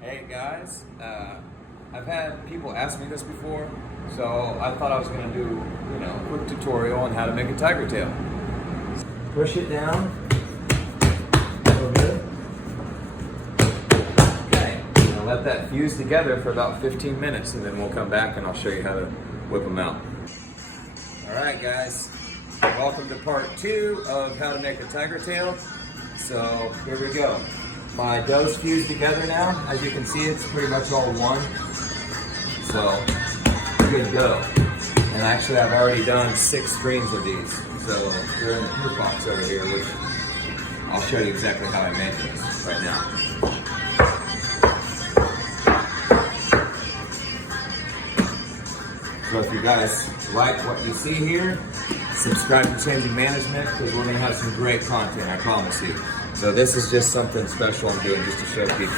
Hey guys, I've had people ask me this before, so I thought I was going to do, a quick tutorial on how to make a tiger tail. Push it down a little bit. Okay, now let that fuse together for about 15 minutes and then we'll come back and I'll show you how to whip them out. Alright guys, welcome to part 2 of how to make a tiger tail. So here we go. My dough's fused together now. As you can see, it's pretty much all one. So, good to go. And actually, I've already done 6 screens of these. So, they're in the proof box over here, which I'll show you exactly how I made this right now. So, if you guys like what you see here, subscribe to Changing Management because we're going to have some great content, I promise you. So this is just something special I'm doing just to show people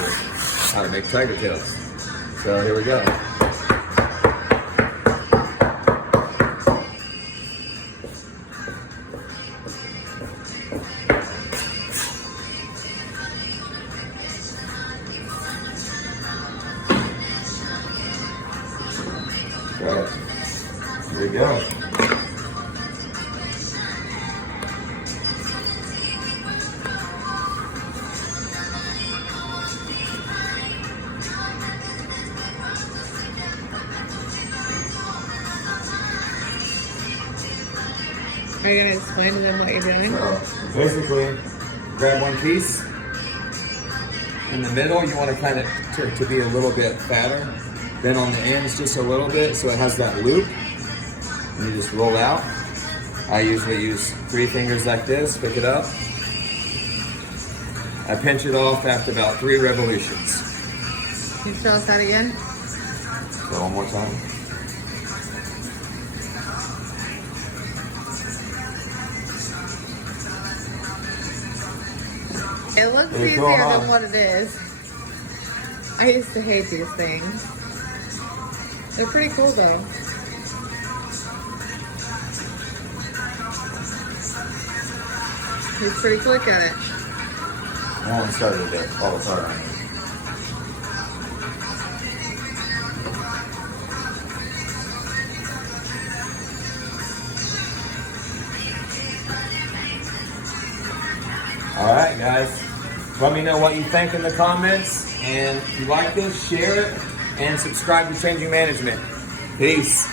how to make tiger tails. So here we go. Here we go. Are you going to explain to them what you're doing? So basically, grab one piece. In the middle, you want to kind of to be a little bit fatter. Then on the ends, just a little bit, so it has that loop. And you just roll out. I usually use 3 fingers like this, pick it up. I pinch it off after about 3 revolutions. Can you tell us that again? So one more time. It looks Pretty easier cool, huh? than what it is. I used to hate these things. They're pretty cool though. He's pretty quick at it. I haven't started yet. Oh, it's alright. Alright guys, let me know what you think in the comments, and if you like this, share it, and subscribe to Changing Management. Peace.